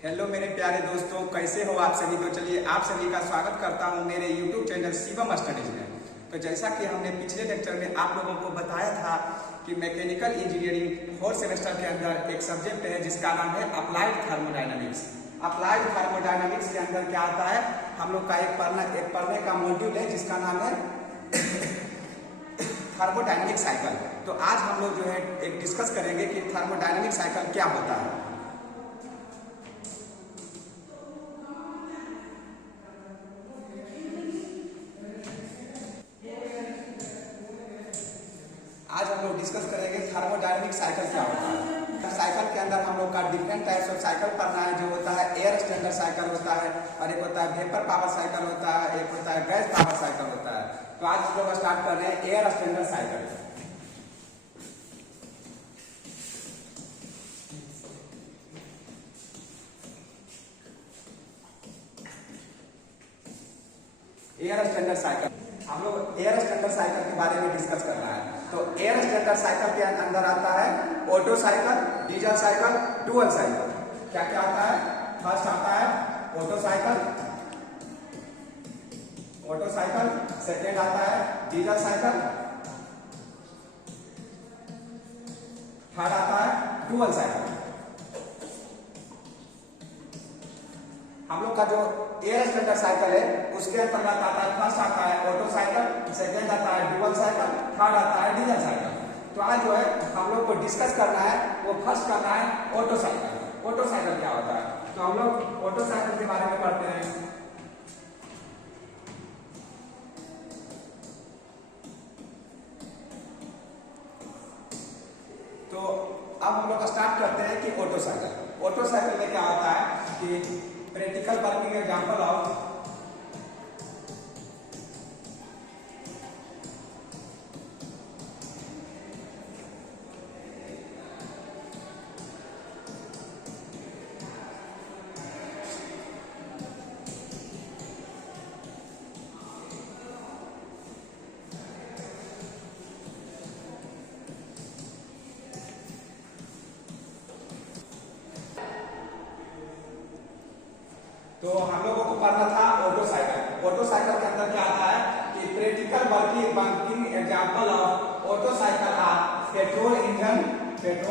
Hello मेरे प्यारे दोस्तों, कैसे हो आप सभी। तो चलिए आप सभी का स्वागत करता हूं मेरे YouTube चैनल शिवम स्टडीज में। तो जैसा कि हमने पिछले लेक्चर में आप लोगों को बताया था कि मैकेनिकल इंजीनियरिंग 4th सेमेस्टर के अंदर एक सब्जेक्ट है जिसका नाम है अप्लाइड थर्मोडायनामिक्स। अप्लाइड थर्मोडायनामिक्स के अंदर क्या आता है, हम लोग का एक पढ़ने का मॉड्यूल है जिसका नाम है थर्मोडायनामिक साइकिल। तो आज हम लोग जो है एक डिस्कस करेंगे कि थर्मोडायनामिक साइकिल क्या होता है। आज हम लोग डिस्कस करेंगे थर्मोडायनामिक साइकिल क्या होता है। साइकिल के अंदर हम लोग का डिफरेंट टाइप्स ऑफ साइकिल पढ़ना है। जो होता है एयर स्टैंडर्ड साइकिल होता है, और एक होता है वेपर पावर साइकिल होता है, एक होता है गैस पावर साइकिल होता है। तो आज हम लोग स्टार्ट कर रहे हैं air standard cycle. Air standard cycle हम लोग एयर स्टैंडर्ड साइकिल के बारे में डिस्कस कर रहा है। तो एयर स्टैंडर्ड साइकिल के अंदर आता है auto cycle, diesel cycle, dual cycle. क्या क्या आता है? फर्स्ट आता है ऑटो साइकिल, सेकेंड आता है डीजल साइकिल, थर्ड आता है डुअल साइकिल। हम लोग का जो एयर स्टैंडर्ड साइकिल है उसके अंतर्गत आता है, फर्स्ट आता है ऑटो साइकिल, सेकेंड आता है डुअल साइकिल, थर्ड आता है डीजल साइकिल। तो आज जो है हम लोग को डिस्कस करना है, वो फर्स्ट करना है ऑटो साइकिल। ऑटो साइकिल क्या होता है, तो हम लोग ऑटो साइकिल के बारे में पढ़ते हैं। तो अब हम लोग स्टार्ट करते हैं कि ऑटो साइकिल। ऑटो साइकिल में क्या होता है कि प्रैक्टिकल वर्किंग एग्जांपल ऑफ तो हम लोगों को पढ़ना था ऑटो साइकिल। ऑटो साइकिल के अंदर क्या आता है कि practical working example of auto cycle or petrol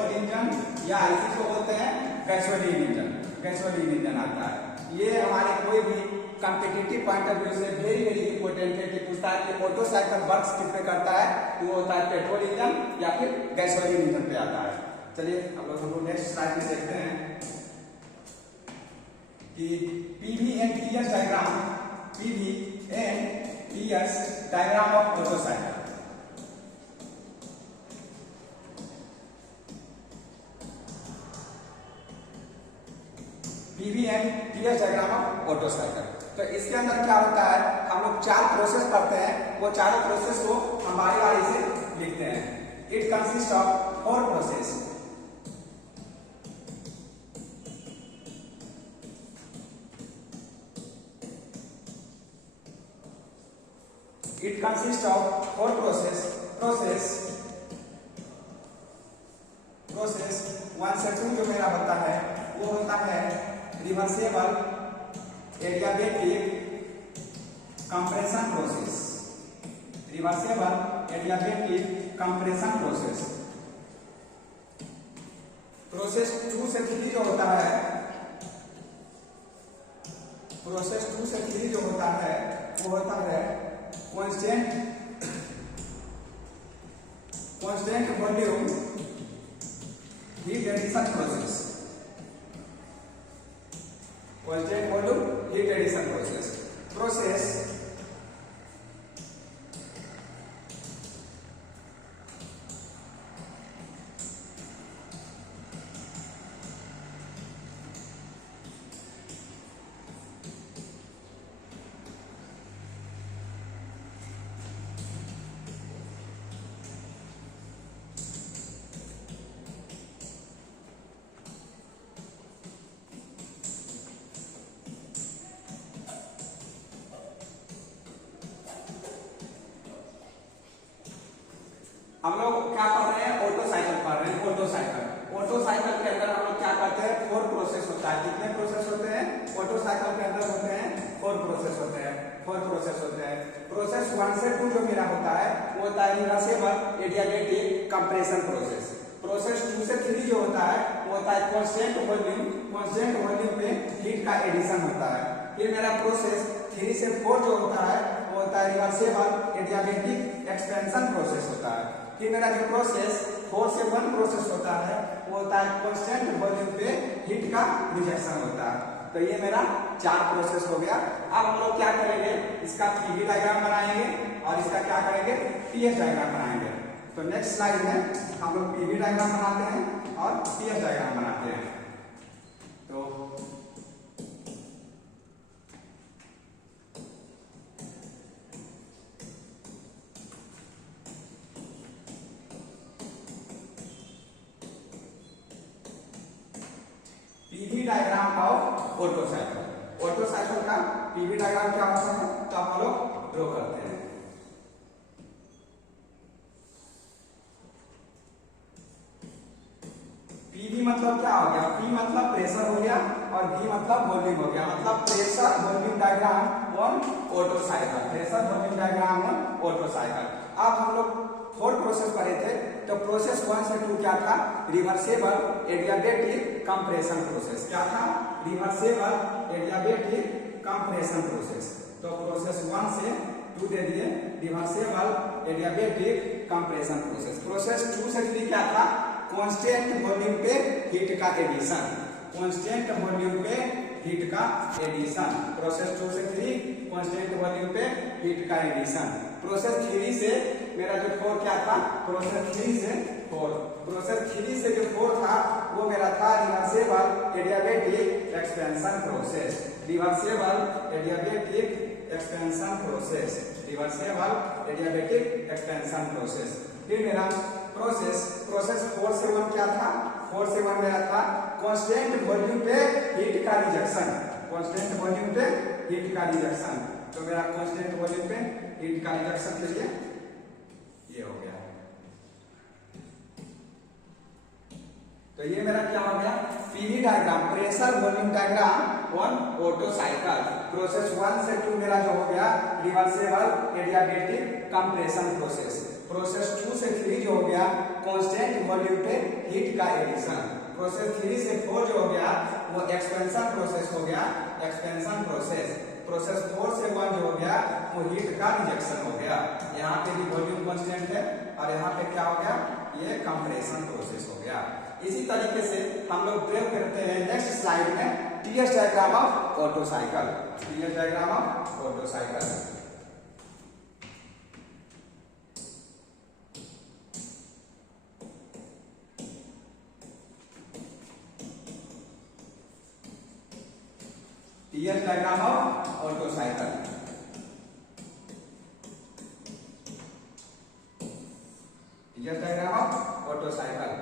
engine या इसी को बोलते हैं गैसोलीन इंजन आता है। ये हमारे कोई भी कॉम्पिटिटिव पॉइंट ऑफ व्यू से वेरी वेरी इंपॉर्टेंट है कि पूछता है कि ऑटो साइकिल वर्क्स किस पे करता है, तो वो होता है पेट्रोल इंजन या फिर गैसोलीन इंजन पे आता है। चलिए अब हम लोग नेक्स्ट स्लाइड में देखते हैं कि PV and PS diagram of auto cycle. PV and PS diagram of auto cycle. तो इसके अंदर क्या होता है, हम लोग 4 प्रोसेस पढ़ते हैं, वो चारों प्रोसेस को हम बारी बारी से लिखते हैं। It consist of 4 process. It consists of 4 process. One section जो मेरा होता है वो होता है reversible adiabatic compression process. Process 2 से 3 जो होता है, वो होता है constant volume heat addition process. हम लोग क्या पढ़ रहे हैं, ऑटो साइकिल पढ़ रहे हैं। ऑटो साइकिल ऑटो साइकिल के अंदर हम लोग क्या करते हैं, 4 प्रोसेस होता है। कितने प्रोसेस होते हैं ऑटो साइकिल के अंदर होते हैं, 4 प्रोसेस होते हैं, 4 प्रोसेस होते हैं। प्रोसेस 1 से 2 जो मेरा होता है वो होता है reversible adiabatic compression process. Process 2 से 3 जो होता है वो होता है कांस्टेंट वॉल्यूम पे हीट का एडिशन होता है। फिर मेरा प्रोसेस 3 से 4 जो होता है वो होता है रिवर्सिबल एडियाबेटिक एक्सपेंशन प्रोसेस होता है। फिर मेरा जो प्रोसेस 4 से 1 प्रोसेस होता है वो होता है कांस्टेंट वॉल्यूम पे हीट का रिजेक्शन होता है। तो ये मेरा 4 प्रोसेस हो गया। अब हम लोग क्या करेंगे, इसका पीवी डायग्राम बनाएंगे और इसका क्या करेंगे, पीएच डायग्राम बनाएंगे। तो नेक्स्ट स्लाइड में हम लोग पीवी डायग्राम बनाते हैं और पीएच डायग्राम बनाते हैं। तो PV diagram of auto cycle का पीवी डायग्राम क्या होता है तो हम लोग ड्रॉ करते हैं। पीवी मतलब क्या हो गया, पी मतलब प्रेशर हो गया और वी मतलब वॉल्यूम हो गया। मतलब pressure volume diagram on auto cycle, pressure volume diagram on auto cycle. अब हम लोग 4 प्रोसेस पढ़े थे। तो प्रोसेस 1 से 2 क्या था, रिवर्सिबल एडियाबेटिक कंप्रेशन प्रोसेस। क्या था, रिवर्सिबल एडियाबेटिक कंप्रेशन प्रोसेस। तो प्रोसेस 1 से 2 दे दिए, reversible adiabatic compression process. Process 2 से 3 क्या था, कांस्टेंट वॉल्यूम पे हीट का एडिशन, कांस्टेंट वॉल्यूम पे हीट का एडिशन। प्रोसेस 2 से 3 कांस्टेंट वॉल्यूम पे हीट का एडिशन। प्रोसेस 3 से मेरा जो 4 क्या था, प्रोसेस 3 से 4, प्रोसेस 3 से जो 4 था वो मेरा था reversible adiabatic expansion process, reversible adiabatic expansion process, reversible adiabatic expansion process. फिर मेरा प्रोसेस 4 से 1 क्या था, 4 से 1 मेरा था कांस्टेंट वॉल्यूम पे हीट का रिजेक्शन, कांस्टेंट वॉल्यूम पे हीट का रिजेक्शन। तो मेरा कांस्टेंट वॉल्यूम पे हीट का रिजेक्शन के लिए ये हो गया। तो ये मेरा क्या हो गया, PV diagram, pressure volume diagram on auto cycle. Process 1 से 2 मेरा जो हो गया reversible adiabatic compression process. Process 2 से 3 जो हो गया कांस्टेंट वॉल्यूम पे हीट का एडिशन। प्रोसेस 3 से 4 जो हो गया वो एक्सपेंशन प्रोसेस हो गया, एक्सपेंशन प्रोसेस। प्रोसेस 4 से 1 जो हो गया वो हीट का रिजेक्शन हो गया। यहाँ पे भी वॉल्यूम कांस्टेंट है और यहाँ पे क्या हो गया, ये कंप्रेशन प्रोसेस हो गया। इसी तरीके से हम लोग ड्रॉ करते हैं नेक्स्ट स्लाइड में TS diagram of auto cycle, TS diagram of auto cycle. TS diagram of auto cycle, TS diagram of auto cycle.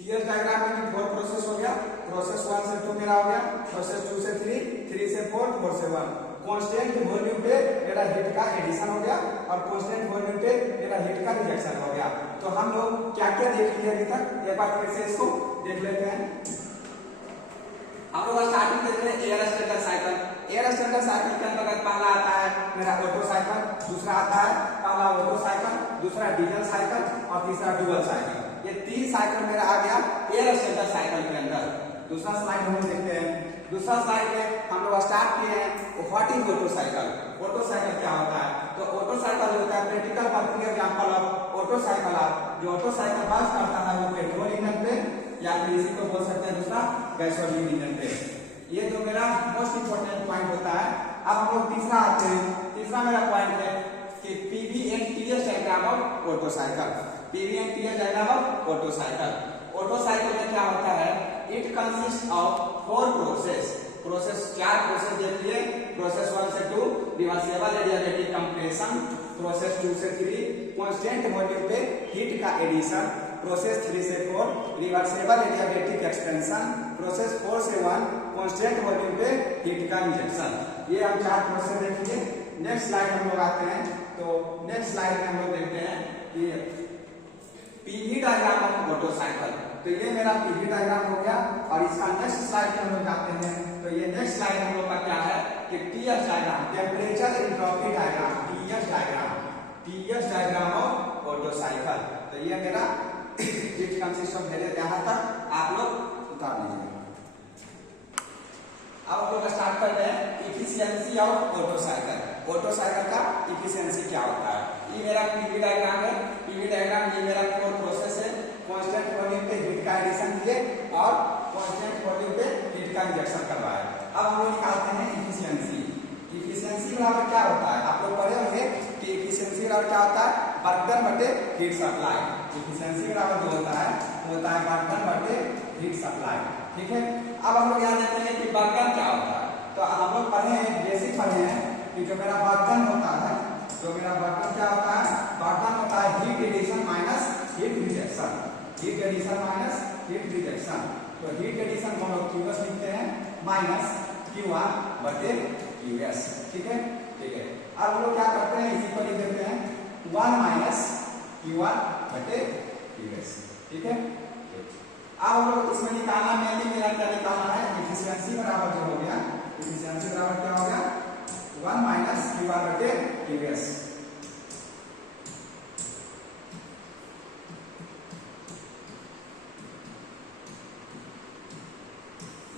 TS diagram में भी 4 प्रोसेस हो गया। प्रोसेस 1 से 2 मेरा हो गया, प्रोसेस 2 से 3, 3 से 4, 4 से 1। कांस्टेंट वॉल्यूम पे मेरा हीट का एडिशन हो गया और कांस्टेंट वॉल्यूम पे मेरा हीट का रिजेक्शन हो गया। तो हम लोग क्या क्या देख लिए अभी तक, एक बार फिर से इसको देख लेते हैं। हम लोग स्टार्टिंग देख रहे हैं air standard cycle. Air standard cycle के अंतर्गत पहला आता है मेरा ऑटो साइकिल, दूसरा आता है पहला ऑटो साइकिल, दूसरा डीजल साइकिल और तीसरा डुअल साइकिल। ये 3 साइकिल मेरा आ गया एयर स्टैंडर्ड साइकिल के अंदर। दूसरा स्लाइड हम देखते हैं। दूसरा स्लाइड में हम लोग स्टार्ट किए हैं what is auto cycle. Otto cycle क्या होता है, तो ऑटो साइकिल होता है practical working example of auto cycle. जो ऑटो साइकिल वर्क करता है वो पेट्रोल इंजन पे या फिर इसी को बोल सकते हैं दूसरा गैसोलीन इंजन पे। ये तो मेरा मोस्ट इंपोर्टेंट पॉइंट होता है। अब हम लोग तीसरा आते हैं। तीसरा मेरा पॉइंट है कि PV and TS diagram of auto cycle. PV and TS diagram of auto cycle. Otto cycle में क्या होता है, it consist of 4 process 4 process देखिए। प्रोसेस 1 से 2 रिवर्सिबल एडियाबैटिक कंप्रेशन, प्रोसेस 2 से 3 कांस्टेंट वॉल्यूम पे हीट का एडिशन, प्रोसेस 3 से 4 रिवर्सिबल एडियाबैटिक एक्सपेंशन, प्रोसेस 4 से 1 कांस्टेंट वॉल्यूम पे हीट का इंजेक्शन। ये हम 4 प्रोसेस देखिए। नेक्स्ट स्लाइड हम लोग आते हैं, तो नेक्स्ट स्लाइड में हम लोग देखते हैं कि PV diagram of auto cycle. तो ये मेरा पीवी डायग्राम हो गया और इसका नेक्स्ट स्लाइड में हम लोग जाते हैं। तो ये नेक्स्ट स्लाइड हम लोग का क्या है कि TS diagram, temperature entropy diagram, TS diagram of auto cycle. तो ये मेरा इट कंसिस्ट ऑफ पहले यहाँ तक आप लोग उतार लीजिए। अब हम लोग स्टार्ट कर रहे हैं efficiency of auto cycle. Otto cycle का इफिशियंसी क्या होता है। ये मेरा पीवी डायग्राम है। पीवी डायग्राम ये मेरा 4 प्रोसेस है। कांस्टेंट वॉल्यूम पे हीट का एडिशन किए और कांस्टेंट वॉल्यूम पे हीट का इंजेक्शन करवाए। अब हम लोग निकालते हैं इफिशियंसी। इफिशियंसी बराबर क्या होता है, आप लोग पढ़े होंगे कि इफिशियंसी बराबर क्या होता है, वर्क डन बटे हीट सप्लाई। इफिशियंसी बराबर जो होता है वो होता है वर्क डन बटे हीट सप्लाई। ठीक है। अब हम लोग यहाँ देखते हैं कि वर्क डन क्या होता है। तो हम लोग पढ़े हैं, बेसिक पढ़े हैं कि जो मेरा वर्क डन होता है, जो मेरा वर्क डन क्या होता है, वर्क डन होता है heat addition minus heat rejection, heat addition minus heat rejection. तो हीट एडिशन को हम लोग क्यूएस लिखते हैं माइनस Q1 बटे QS। ठीक है, ठीक है। अब हम लोग क्या करते हैं, इसी को लिख देते हैं 1 माइनस Q1 बटे QS। ठीक है। अब हम लोग इसमें निकालना, मेनली मेरा क्या निकालना है, इफिशियंसी बराबर जो हो गया, इफिशियंसी बराबर क्या हो गया 1 माइनस Q1 बटे QS।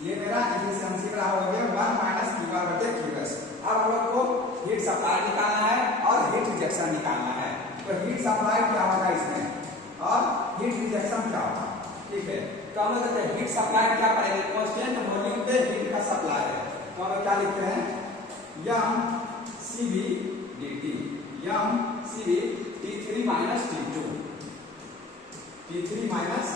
ये मेरा इफिशियंसी बराबर हो गया 1 माइनस Q1 बटे QS। अब हम लोग को हीट सप्लाई निकालना है और हीट रिजेक्शन निकालना है। तो हीट सप्लाई क्या होगा इसमें और हीट रिजेक्शन क्या होगा। ठीक है। तो हम लोग देखते हैं हीट सप्लाई क्या करेंगे, कांस्टेंट वॉल्यूम पे हीट का सप्लाई है। तो हम लोग क्या लिखते हैं, m CV dt, m CV T3 minus T2, T3 minus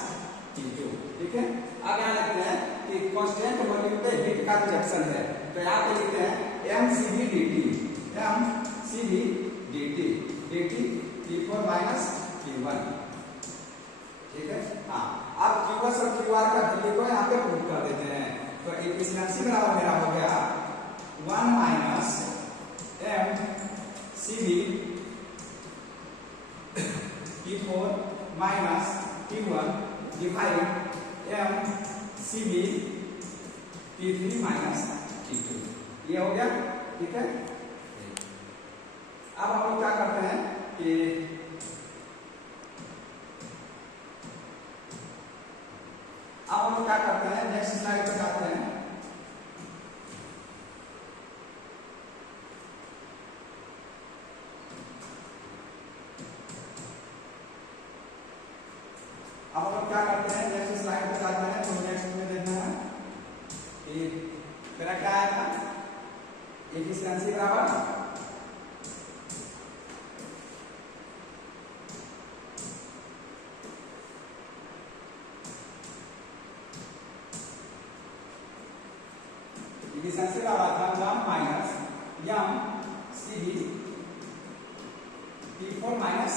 T2। ठीक है। अब यहाँ लिखते हैं कि कांस्टेंट वॉल्यूम पे हीट का रिजेक्शन है। तो यहाँ पे लिखते हैं mCv dt, mCv dt, dt T4 minus T1। ठीक है। हाँ, अब QS और QR का वैल्यू को यहाँ पे पुट कर देते हैं। तो इफिशियंसी बराबर मेरा हो गया 1 minus mCv T4 minus T1 divide mCv T3 minus T2। ये हो गया। ठीक है। अब हम लोग क्या करते हैं कि अब हम लोग क्या करते हैं, नेक्स्ट स्लाइड पे जाते हैं। अब हम लोग क्या करते हैं, नेक्स्ट स्लाइड पे जाते हैं। तो नेक्स्ट में देखना है कि मेरा क्या आया था, एफिशिएंसी बराबर एफिशिएंसी बराबर था 1 minus m CV T4 minus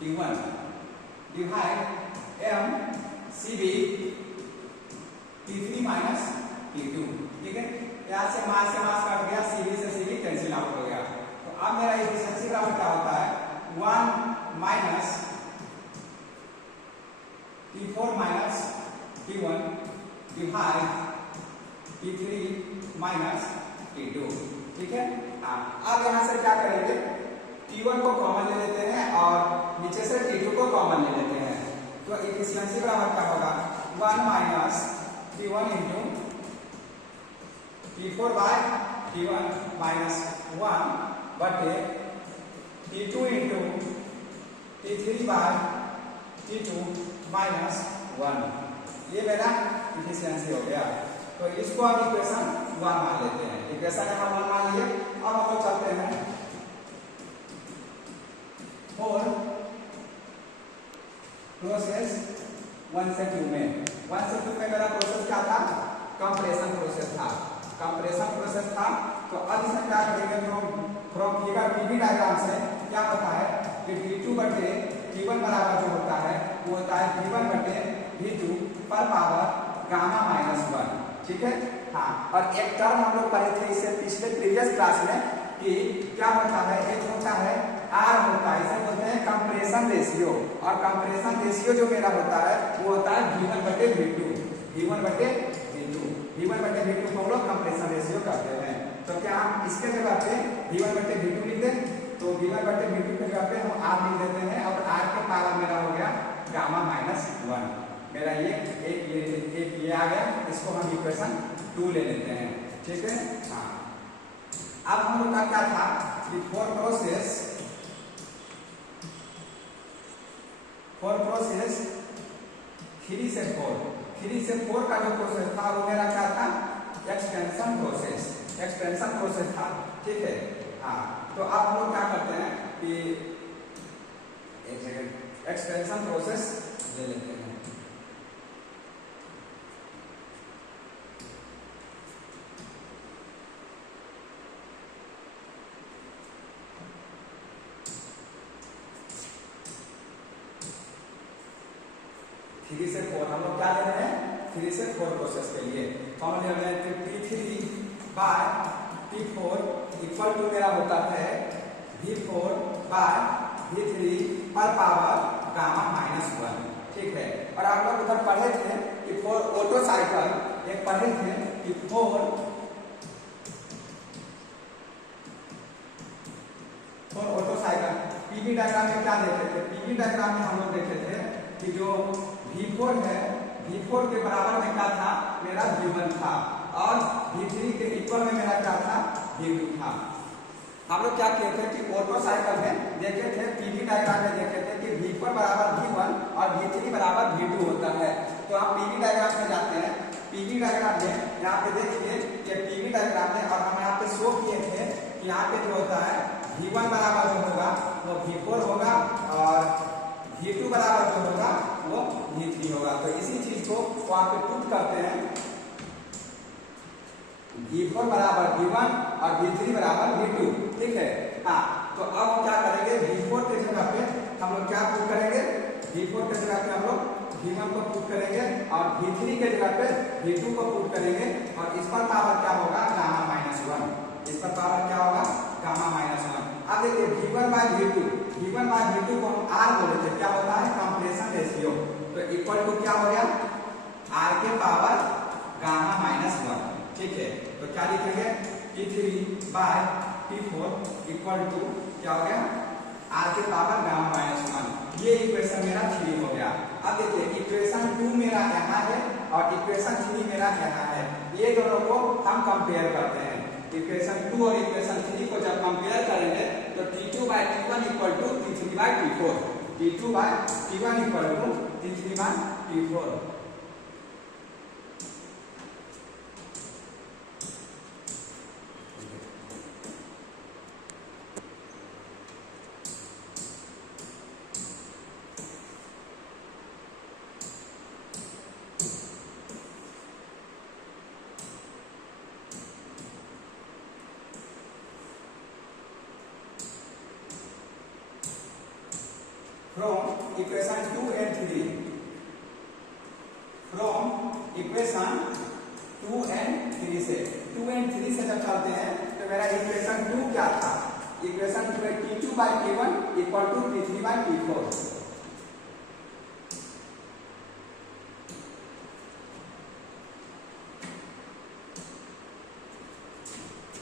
T1 divide m CV T3 minus T2। ठीक है। यहाँ से मास कट गया, CV से CV कैंसिल आउट हो गया। तो अब मेरा एफिशिएंसी बराबर क्या होता है, 1 minus T4 minus T1 divide T3 minus T2। ठीक है। हाँ, अब यहाँ से क्या करेंगे, T1 को कॉमन ले लेते हैं और नीचे से T2 को कॉमन ले लेते हैं। तो एफिशिएंसी बराबर क्या होगा, 1 minus T1 into T4 by T1 minus 1 बटे T2 into T3 bye T2 minus 1। ये मेरा एफिशिएंसी हो गया। तो इसको अब इक्वेशन 1 मान लेते हैं। इक्वेशन यहाँ 1 मान लिए। अब हम लोग चलते हैं 4 प्रोसेस 1 से 2 में 1 से 2 में मेरा प्रोसेस क्या था, कंप्रेशन प्रोसेस था, कंप्रेशन प्रोसेस था। तो अब इसमें क्या करेंगे, फ्रॉम फिगर पीवी डायग्राम से क्या पता है कि V2 बटे V1 बराबर जो होता है वो होता है V1 बटे V2 पर पावर गामा माइनस 1, ठीक है। हाँ, और एक टर्म हम लोग पढ़े थे इससे पिछले प्रीवियस क्लास में कि क्या होता है, एक होता है R होता है, इसे बोलते हैं कंप्रेशन रेशियो, और कंप्रेशन रेशियो जो मेरा होता है वो होता है V1 बटे V2, V1 बटे V2, V1 बटे V2 को हम लोग कंप्रेशन रेशियो कहते हैं। तो क्या हम इसके जगह पे V1 बटे V2 लिख दें, तो V1 बटे V2 के जगह पे हम R लिख देते हैं, और R के पावर मेरा हो गया गामा माइनस 1, मेरा एक ये आ गया, इसको हम इक्वेशन 2 ले लेते हैं, ठीक है। हाँ, अब हम लोग का क्या था कि फॉर प्रोसेस 3 से 4 का जो प्रोसेस था वो मेरा क्या था, एक्सटेंशन प्रोसेस था, ठीक है। हाँ, तो अब हम लोग क्या करते हैं कि एक सेकंड एक्सटेंशन प्रोसेस ले लेते हैं। थ्री से 4 हम लोग क्या ले रहे हैं, 3 से 4 प्रोसेस के लिए हम ले रहे हैं T3 by T4 equal to मेरा होता है V4 बाय V3 पर पावर गामा माइनस 1, ठीक है। और आप लोग उधर पढ़े थे कि फॉर ऑटो साइकिल एक पढ़े थे कि for auto cycle PV diagram में क्या देखे थे, पीवी डायग्राम में हम लोग देखे थे कि जो V4 है, V4 के बराबर में क्या था, मेरा V1 था, और V3 के इक्वल में मेरा क्या था, V2 था। हम लोग क्या कहते हैं कि ऑटो साइकिल में देखे थे, पीवी डायग्राम में देखे थे कि V4 बराबर V1 और V3 बराबर V2 होता है। तो हम पीवी डायग्राम में जाते हैं, पीवी डायग्राम में यहाँ पे देखिए कि पीवी डायग्राम में, और हम यहाँ पे शो किए थे कि यहाँ पे जो होता है V1 बराबर जो होगा वो V4 होगा, और V2 बराबर जो होगा वो V3 होगा। तो इसी चीज को वहां पे पुट करते हैं, V4 बराबर V1 और V3 बराबर V2, ठीक है। हाँ, तो अब हम क्या करेंगे, V4 के जगह पे हम लोग क्या पुट करेंगे, V4 के जगह पे हम लोग V1 को पुट करेंगे, और V3 के जगह पे V2 को पुट करेंगे, और इस पर पावर क्या होगा, गामा माइनस 1, इस पर पावर क्या होगा, गामा माइनस 1। अब देखिए V1 बाय V2 को हम R बोले थे, क्या होता है, कंप्रेशन रेशियो, तो इक्वल टू क्या हो गया, R के पावर गामा माइनस 1, ठीक है। तो क्या लिखेंगे, T3 by T4 equal to क्या हो गया, R के पावर गामा माइनस 1, ये इक्वेशन मेरा 3 हो गया। अब देखिए इक्वेशन 2 मेरा यहाँ है और इक्वेशन 3 मेरा यहाँ है, ये दोनों को हम कंपेयर करते हैं। इक्वेशन 2 और इक्वेशन 3 को जब कंपेयर करेंगे तो T2 by T1 equal to T3 by T4, T2 by T1 equal to T3 by T4। From equation 2 and 3, from equation 2 and 3 से 2 and 3 से जब चलते हैं तो मेरा इक्वेशन 2 क्या था, इक्वेशन 2 है T2 by T1 equal to T3 by T4।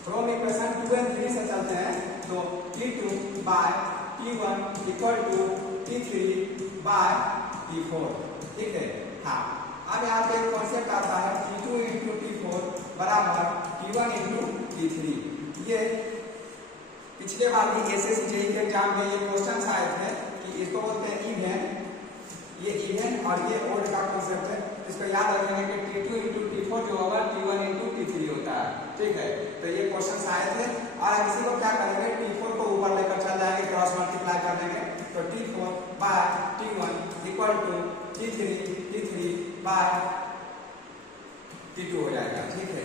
From equation 2 and 3 से चलते हैं तो T2 by T1 equal to T3 by T4, ठीक है। हाँ, अब यहाँ पे एक कॉन्सेप्ट आता है T2 इंटू T4 बराबर T1 इंटू T3। ये पिछले बार भी SSC के एग्जाम में ये क्वेश्चन आए थे कि इसको बोलते हैं इवेंट, ये इवेंट और ये ओड का कॉन्सेप्ट है, इसको याद रखेंगे कि T2 इंटू T4 जो होगा T1 इंटू T3 होता है, ठीक है। तो ये क्वेश्चन आए थे, और इसी को क्या करेंगे, T4 को ऊपर लेकर चल जाएंगे, क्रॉस मल्टीप्लाई कर देंगे, तो T4 by T1 equal to T3 bye T2 हो जाएगा। ठीक है,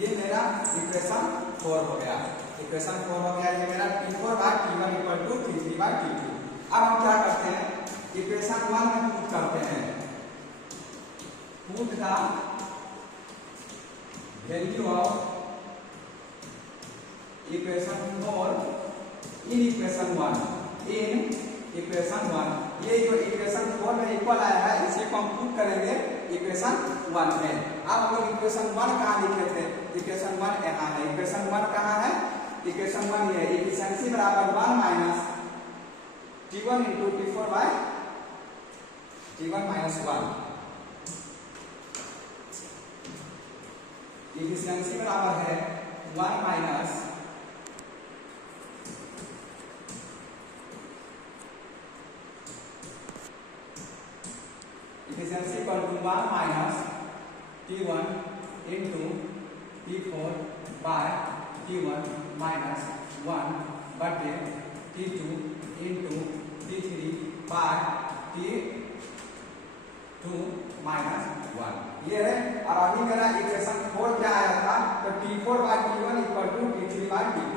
ये मेरा इक्वेशन 4 हो गया। इक्वेशन 4 हो गया, ये मेरा T4 by T1 equal to T3 bye T2। अब हम क्या करते हैं, इक्वेशन 1 में पुट करते हैं, put the value of equation 4 in equation 1 in equation 1। ये जो इक्वेशन 4 में इक्वल आया है, इसे हम पुट करेंगे इक्वेशन 1 में। अब हम लोग इक्वेशन 1 कहाँ लिखे थे, इक्वेशन 1 यहाँ है। इक्वेशन 1 कहाँ है, इक्वेशन 1 ये एफिशिएंसी बराबर 1 minus T1 into T4 by T1 minus 1। Efficiency बराबर है 1 minus efficiency equal to 1 minus T1 into T4 by T1 minus 1 बटे T2 into T3 bye T2 minus 1। ये है। और अभी मेरा इक्वेशन 4 क्या आया था, तो T4 by T1 equal to T3 bye T2।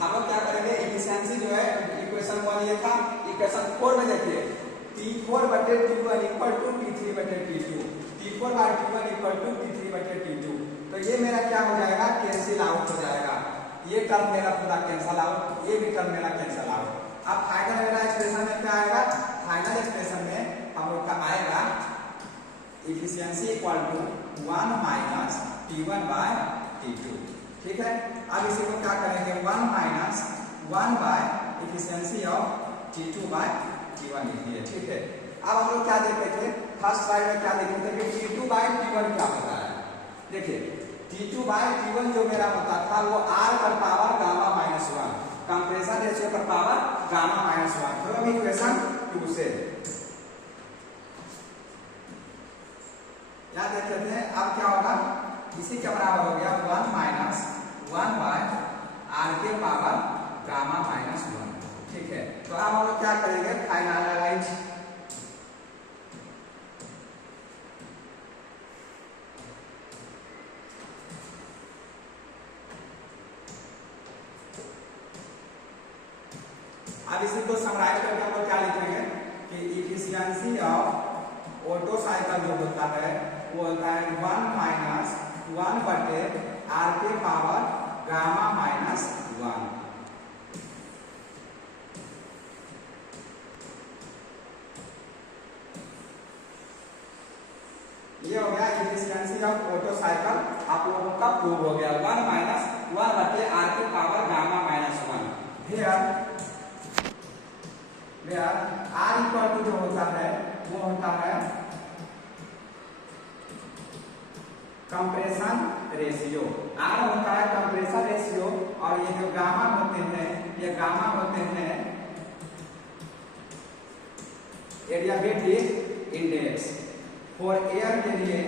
हम लोग क्या करेंगे, एफिशिएंसी जो है इक्वेशन 1 ये था, इक्वेशन 4 में देखिए T4 बटे T1 इक्वल टू T3 बटे T2, T4 by T1 equal to T3 बटे T2। तो ये मेरा क्या हो जाएगा, कैंसिल आउट हो जाएगा। ये टर्म मेरा पूरा कैंसिल आउट, ये भी टर्म मेरा कैंसिल आउट। अब फाइनल मेरा एक्सप्रेशन में क्या आएगा, फाइनल एक्सप्रेशन में हम लोग का आएगा efficiency equal to 1 minus T1 by T2। ठीक है, अब इसी को क्या करेंगे, 1 minus 1 by efficiency of T2 by T1 लिख दिए। ठीक है, अब हम लोग क्या देखे थे, फर्स्ट स्लाइड में क्या देखे थे कि T2 बाय T1 क्या होता है। देखिए T2 बाय T1 जो मेरा होता था वो R पर power gamma minus 1, compression ratio पर power gamma minus 1 from equation 2 से। क्या देखे थे, अब क्या होगा, इसी के बराबर हो गया 1 माइनस 1 बाय R के पावर गामा माइनस 1। ठीक है, तो अब हम लोग क्या करेंगे, फाइनलाइज अब इसी को समराइज करके हम लोग क्या लिखेंगे कि एफिशिएंसी ऑफ ऑटो साइकिल जो होता है वो होता है 1 माइनस 1 बटे R के पावर गामा माइनस 1। ये हो गया एफिशिएंसी ऑफ ऑटो साइकिल, आप लोगों का प्रूव हो गया। 1 माइनस 1 बटे R के power gamma minus 1। R equal to जो होता है वो होता है कंप्रेशन रेशियो। R होता है कंप्रेशन रेशियो, और ये जो गामा होते हैं ये गामा होते हैं एडियाबेटिक इंडेक्स। फॉर एयर के लिए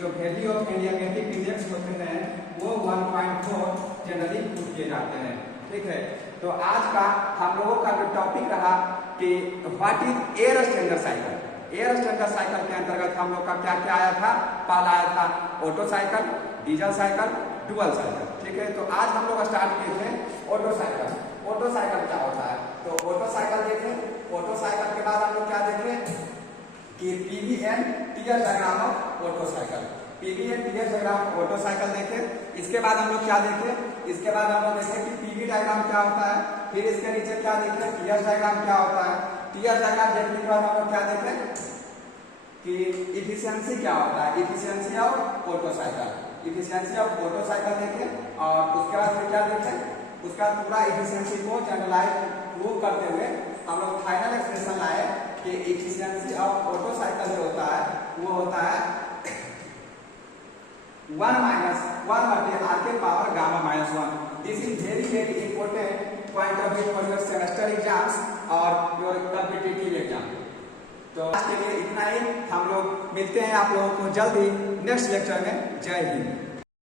जो वैल्यू ऑफ एडियाबेटिक इंडेक्स होते हैं वो 1.4 जनरली पुट किए जाते हैं। ठीक है, तो आज का हम लोगों का जो टॉपिक रहा कि what is air standard cycle. Air standard cycle के अंतर्गत हम लोग का क्या क्या आया था, पहला आया था auto cycle, diesel cycle, dual cycle. ठीक है, तो आज हम लोग स्टार्ट किए थे ऑटो साइकिल। ऑटो साइकिल क्या होता है, तो ऑटो साइकिल देखें। ऑटो साइकिल के बाद हम लोग क्या देखें कि PV एंड टीयर diagram of auto cycle. PV and टीयर डायग्राम ऑटो साइकिल देखें। इसके बाद हम लोग क्या देखें, इसके बाद हम लोग देखें कि PV डायग्राम क्या होता है, फिर इसके नीचे क्या देखें, टीयर डायग्राम क्या होता है। टीयर डायग्राम देखने के बाद हम लोग क्या देखें कि इफिशियंसी क्या होता है, efficiency of auto cycle. Efficiency of auto cycle देखें, और उसके बाद फिर क्या देखें, उसका पूरा इफिशियंसी को जनरलाइज प्रूव करते हुए हम लोग फाइनल एक्सप्रेशन लाए कि इफिशियंसी ऑफ ऑटो साइकिल जो होता है वो होता है 1 माइनस 1 बटे R के power gamma minus 1। This is very important point of view for your semester exams और योर कॉम्पिटिटिव एग्जाम। तो आज के लिए इतना ही, हम लोग मिलते हैं आप लोगों को जल्दी नेक्स्ट लेक्चर में। जय हिंद।